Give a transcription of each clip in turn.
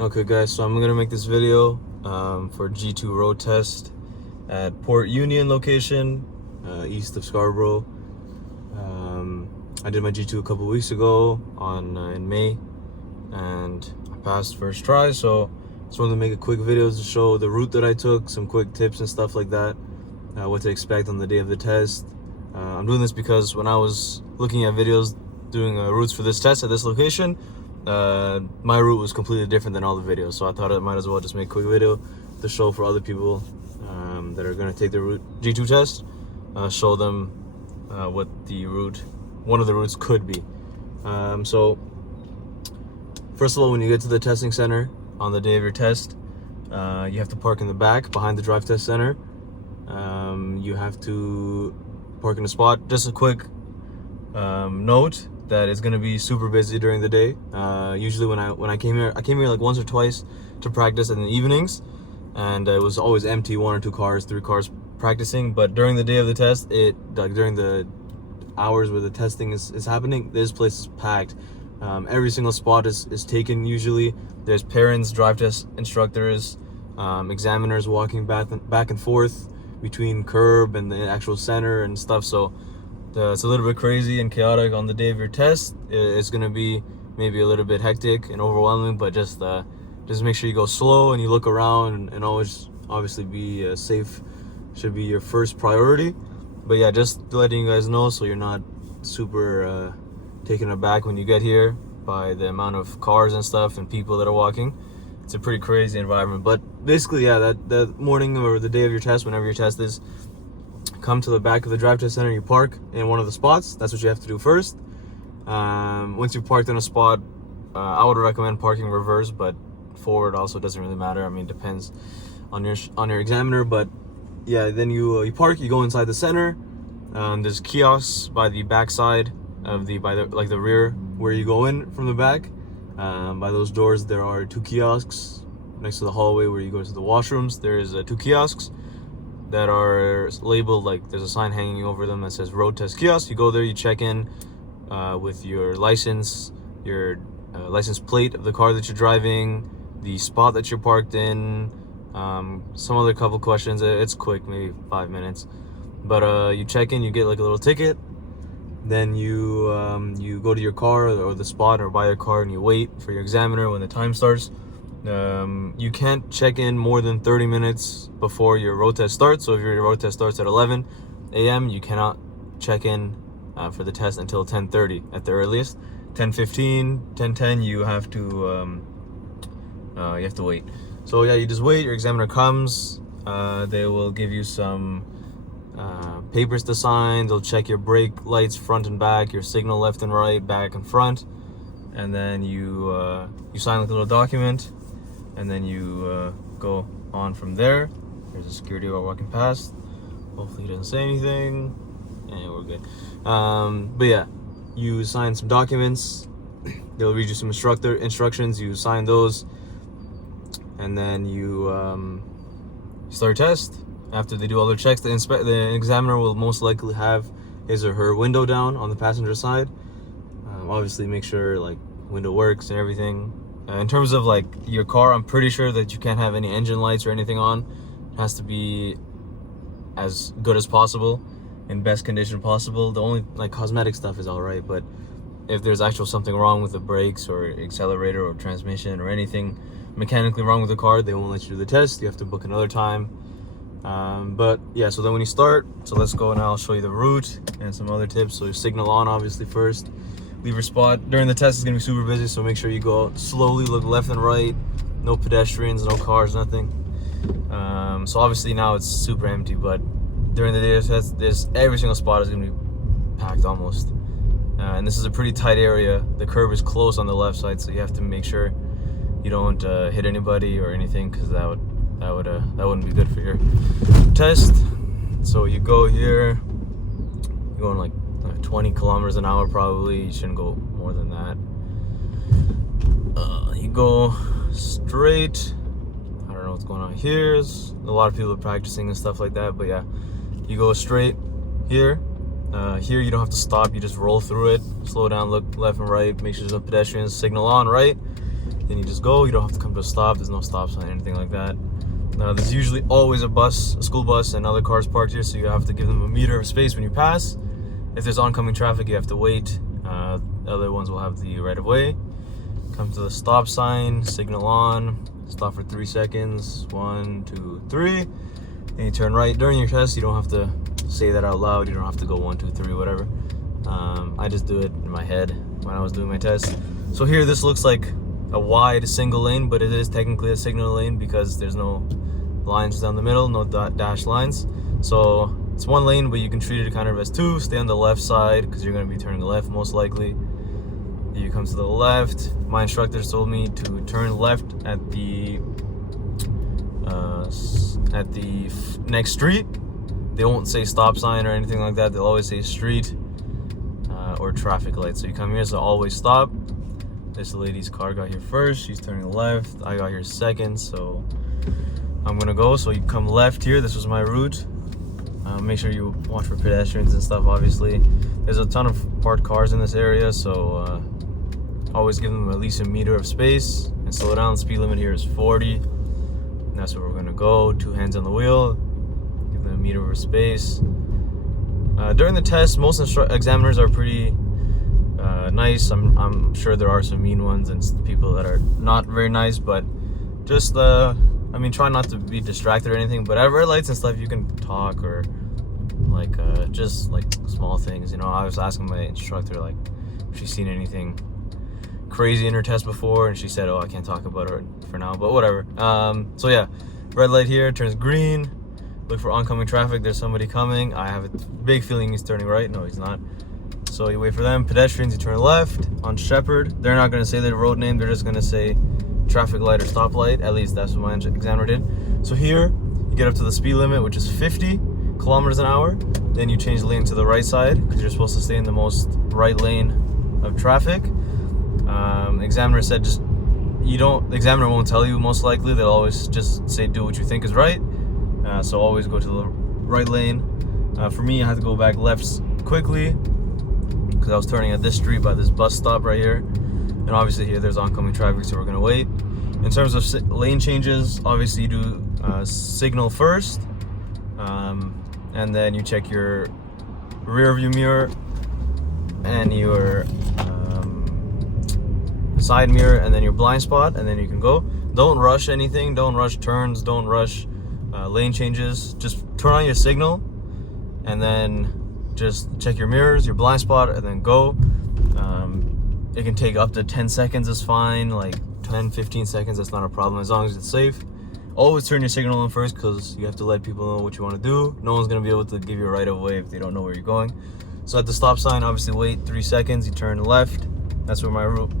Okay guys, so I'm gonna make this video for G2 road test at Port Union location, east of Scarborough. I did my G2 a couple weeks ago in May, and I passed first try. So just wanted to make a quick video to show the route that I took, some quick tips and stuff like that, what to expect on the day of the test. I'm doing this because when I was looking at videos doing routes for this test at this location, my route was completely different than all the videos, so I thought I might as well just make a quick video to show for other people that are going to take the route G2 test, show them what one of the routes could be. So first of all, when you get to the testing center on the day of your test, you have to park in the back behind the drive test center. You have to park in a spot. Just a quick note that it's going to be super busy during the day. Usually when I came here like once or twice to practice in the evenings, and it was always empty, 1 or 2 cars, 3 cars practicing. But during the day of the test, during the hours where the testing is happening, this place is packed. Every single spot is taken. Usually there's parents, drive test instructors, examiners walking back and forth between curb and the actual center and stuff. So it's a little bit crazy and chaotic on the day of your test. It's going to be maybe a little bit hectic and overwhelming, but just make sure you go slow and you look around, and always obviously be safe should be your first priority. But yeah, just letting you guys know so you're not super taken aback when you get here by the amount of cars and stuff and people that are walking. It's a pretty crazy environment. But basically, yeah, that morning or the day of your test, whenever your test is, come to the back of the drive test center, you park in one of the spots. That's what you have to do first. Once you've parked in a spot, I would recommend parking reverse, but forward also doesn't really matter. I mean, it depends on your examiner. But yeah, then you park, you go inside the center. There's kiosks by the back side of the rear where you go in from the back. By those doors there are 2 kiosks next to the hallway where you go to the washrooms. There's 2 kiosks that are labeled, like there's a sign hanging over them that says road test kiosk. You go there, you check in with your license, your license plate of the car that you're driving, the spot that you're parked in, some other couple questions. It's quick, maybe 5 minutes. But you check in, you get like a little ticket. Then you go to your car or the spot or buy your car, and you wait for your examiner when the time starts. You can't check in more than 30 minutes before your road test starts. So if your road test starts at 11 a.m., you cannot check in for the test until 10:30 at the earliest. 10:15, 10:10, you have to wait. So yeah, you just wait. Your examiner comes. They will give you some papers to sign. They'll check your brake lights front and back, your signal left and right, back and front, and then you sign like a little document, and then you go on from there. There's a security guard walking past. Hopefully he doesn't say anything. Yeah, we're good. But yeah, you sign some documents. They'll read you some instructions. You sign those, and then you start your test. After they do all their checks, the examiner will most likely have his or her window down on the passenger side. Obviously, make sure like window works and everything. In terms of like your car, I'm pretty sure that you can't have any engine lights or anything on. It has to be as good as possible, in best condition possible. The only like cosmetic stuff is all right, but if there's actual something wrong with the brakes or accelerator or transmission or anything mechanically wrong with the car, they won't let you do the test. You have to book another time. But yeah, so then when you start, so let's go now. I'll show you the route and some other tips. So you signal on obviously first, leave your spot. During the test, it's gonna be super busy, so make sure you go slowly, look left and right, no pedestrians, no cars, nothing. So obviously now it's super empty, but during the day of the test, every single spot is gonna be packed almost. And this is a pretty tight area. The curb is close on the left side, so you have to make sure you don't hit anybody or anything, because that wouldn't be good for your test. So you go here, you're going like 20 kilometers an hour probably. You shouldn't go more than that. You go straight. I don't know what's going on here. A lot of people are practicing and stuff like that, but yeah, you go straight here. Here you don't have to stop, you just roll through it, slow down, look left and right, make sure there's no pedestrians, signal on, right? then you just go. You don't have to come to a stop. There's no stop sign, anything like that. There's usually always a school bus, and other cars parked here, so you have to give them a meter of space when you pass. If there's oncoming traffic, you have to wait. The other ones will have the right of way. Come to the stop sign, signal on, stop for 3 seconds. 1, 2, 3. And you turn right. During your test, you don't have to say that out loud. You don't have to go 1, 2, 3, whatever. I just do it in my head when I was doing my test. So here, this looks like a wide single lane, but it is technically a signal lane because there's no lines down the middle, no dash lines. So it's one lane, but you can treat it kind of as two. Stay on the left side because you're going to be turning left most likely. You come to the left. My instructors told me to turn left at the next street. They won't say stop sign or anything like that. They'll always say street or traffic light. So you come here, so always stop. This lady's car got here first. She's turning left. I got here second, so I'm gonna go. So you come left here. This was my route. Make sure you watch for pedestrians and stuff. Obviously, there's a ton of parked cars in this area, so always give them at least a meter of space and slow down. The speed limit here is 40. And that's where we're gonna go. 2 hands on the wheel. Give them a meter of space. During the test, most examiners are pretty nice. I'm sure there are some mean ones and people that are not very nice, but just I mean, try not to be distracted or anything. But at red lights and stuff, you can talk or like just like small things. You know, I was asking my instructor like if she's seen anything crazy in her test before, and she said, "Oh, I can't talk about it for now," but whatever. So yeah, red light here turns green. Look for oncoming traffic. There's somebody coming. I have a big feeling he's turning right. No, he's not. So you wait for them. Pedestrians, you turn left on Shepherd. They're not going to say the road name. They're just going to say traffic light or stoplight. At least that's what my examiner did. So here, you get up to the speed limit, which is 50 kilometers an hour. Then you change the lane to the right side because you're supposed to stay in the most right lane of traffic. Examiner said the examiner won't tell you most likely. They'll always just say do what you think is right. So always go to the right lane. For me, I had to go back left quickly because I was turning at this street by this bus stop right here. And obviously here there's oncoming traffic, so we're gonna wait. In terms of lane changes, obviously you do signal first, and then you check your rear view mirror and your side mirror and then your blind spot, and then you can go. Don't rush anything. Don't rush turns. Don't rush lane changes. Just turn on your signal and then just check your mirrors, your blind spot, and then go. It can take up to 10 seconds is fine, like 10-15 seconds, that's not a problem as long as it's safe. Always turn your signal on first because you have to let people know what you want to do. No one's going to be able to give you a right of way if they don't know where you're going. So at the stop sign, obviously wait 3 seconds, you turn left. That's where my route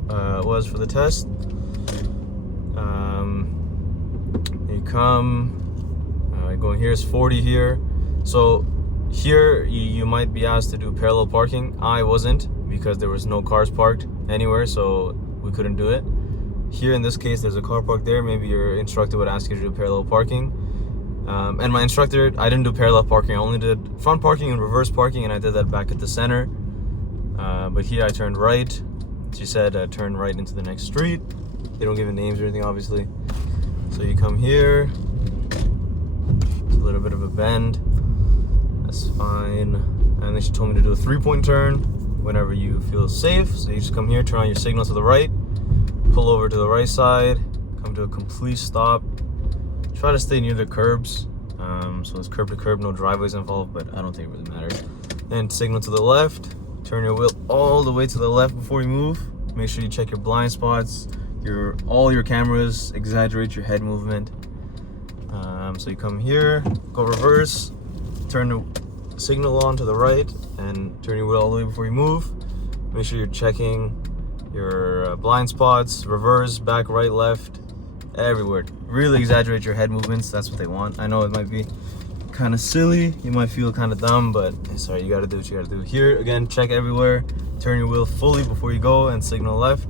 was for the test. You come, going here is 40 here. So here you might be asked to do parallel parking. I wasn't because there was no cars parked anywhere, so we couldn't do it. Here in this case, there's a car parked there. Maybe your instructor would ask you to do parallel parking. And my instructor, I didn't do parallel parking. I only did front parking and reverse parking, and I did that back at the center. But here I turned right. She said turn right into the next street. They don't give it names or anything, obviously. So you come here. It's a little bit of a bend. That's fine. And then she told me to do a 3-point turn whenever you feel safe. So you just come here, turn on your signal to the right, pull over to the right side, come to a complete stop. Try to stay near the curbs. So it's curb to curb, no driveways involved, but I don't think it really matters. Then signal to the left, turn your wheel all the way to the left before you move. Make sure you check your blind spots, all your cameras, exaggerate your head movement. So you come here, go reverse, turn the signal on to the right, and turn your wheel all the way before you move. Make sure you're checking your blind spots, reverse, back, right, left, everywhere. Really exaggerate your head movements. That's what they want. I know it might be kind of silly. You might feel kind of dumb, but sorry, you got to do what you got to do. Here, again, check everywhere. Turn your wheel fully before you go and signal left.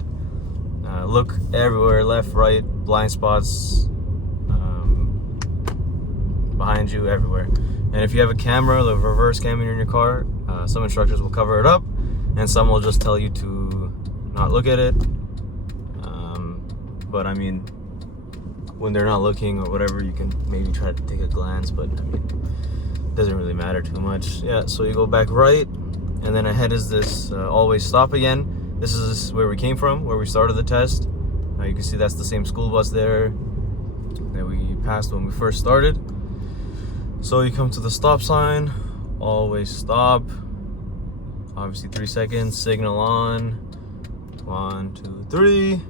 Look everywhere, left, right, blind spots, behind you, everywhere. And if you have a camera, the reverse camera in your car, some instructors will cover it up, and some will just tell you to not look at it. but I mean, when they're not looking or whatever, you can maybe try to take a glance, but I mean, it doesn't really matter too much. Yeah, so you go back right, and then ahead is this always stop again. This is where we came from, where we started the test. You can see that's the same school bus there that we passed when we first started. So you come to the stop sign, always stop. Obviously 3 seconds, signal on. 1, 2, 3.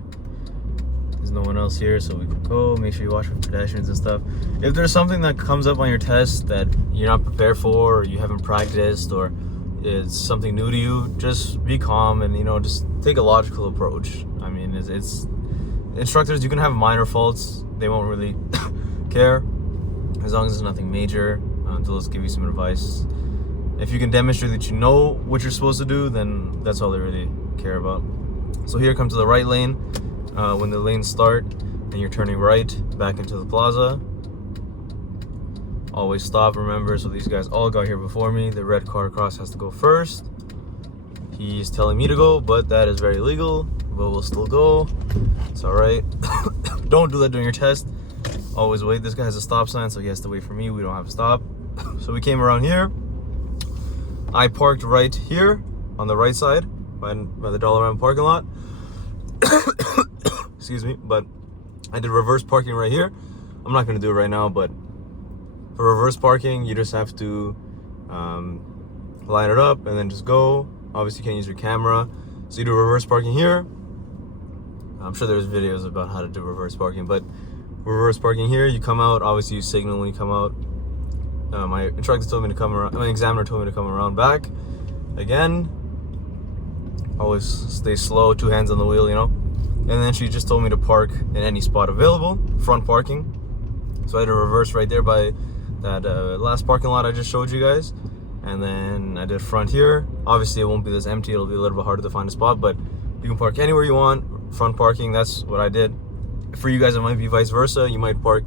There's no one else here, so we can go. Make sure you watch for pedestrians and stuff. If there's something that comes up on your test that you're not prepared for, or you haven't practiced, or it's something new to you, just be calm and, you know, just take a logical approach. I mean, it's instructors, you can have minor faults. They won't really care as long as it's nothing major. They'll just give you some advice. If you can demonstrate that you know what you're supposed to do, then that's all they really care about. So here comes to the right lane. When the lanes start and you're turning right back into the plaza, always stop, remember. So these guys all got here before me. The red car across has to go first. He's telling me to go, but that is very illegal, but we'll still go. It's all right. Don't do that during your test. Always wait. This guy has a stop sign, so he has to wait for me. We don't have a stop. So we came around here. I parked right here on the right side by the Dollarama parking lot. Excuse me, but I did reverse parking right here. I'm not gonna do it right now, but for reverse parking, you just have to line it up and then just go. Obviously, you can't use your camera, so you do reverse parking here. I'm sure there's videos about how to do reverse parking, but reverse parking here, you come out. Obviously, you signal when you come out. My instructor told me to come around. My examiner told me to come around back again. Always stay slow, 2 hands on the wheel, you know. And then she just told me to park in any spot available, front parking. So I had to reverse right there by that last parking lot I just showed you guys. And then I did front here. Obviously, it won't be this empty. It'll be a little bit harder to find a spot, but you can park anywhere you want. Front parking, that's what I did. For you guys, it might be vice versa. You might park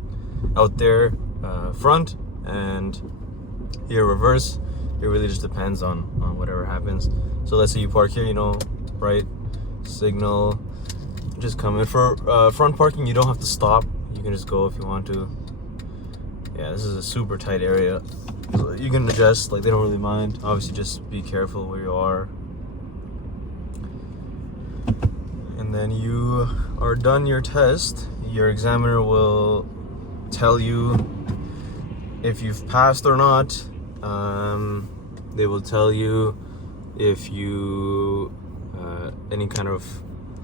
out there front and here reverse. It really just depends on whatever happens. So let's say you park here, you know, right, signal, just come in. For front parking, you don't have to stop. You can just go if you want to. Yeah, this is a super tight area, so you can adjust, like, they don't really mind. Obviously, just be careful where you are. And then you are done your test. Your examiner will tell you if you've passed or not. They will tell you if you any kind of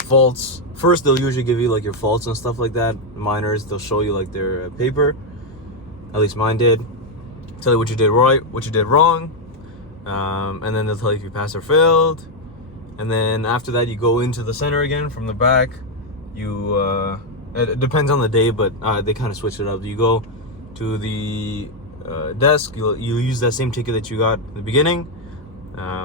faults. First, they'll usually give you like your faults and stuff like that. Minors, they'll show you like their paper. At least mine did. Tell you what you did right, what you did wrong, and then they'll tell you if you passed or failed. And then after that, you go into the center again from the back. You it depends on the day, but they kind of switch it up. You go to the desk. You'll use that same ticket that you got in the beginning.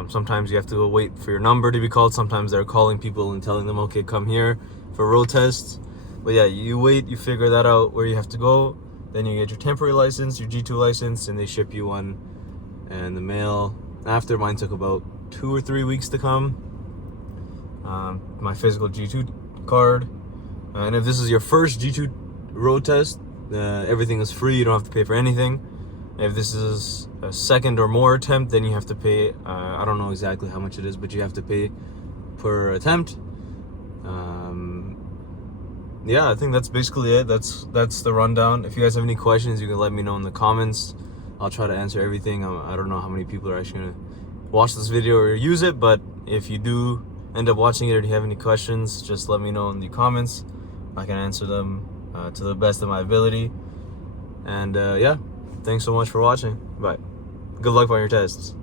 Sometimes you have to wait for your number to be called. Sometimes they're calling people and telling them, okay, come here for road tests. But yeah, you wait, you figure that out where you have to go. Then you get your temporary license, your G2 license, and they ship you one in the mail. After, mine took about 2 or 3 weeks to come. My physical G2 card. And if this is your first G2 road test, everything is free. You don't have to pay for anything. If this is a second or more attempt, then you have to pay. I don't know exactly how much it is, but you have to pay per attempt. Yeah, I think that's basically it. That's the rundown. If you guys have any questions, you can let me know in the comments. I'll try to answer everything. I don't know how many people are actually gonna watch this video or use it, but if you do end up watching it or you have any questions, just let me know in the comments. I can answer them to the best of my ability. And yeah, thanks so much for watching. Bye. Good luck on your tests.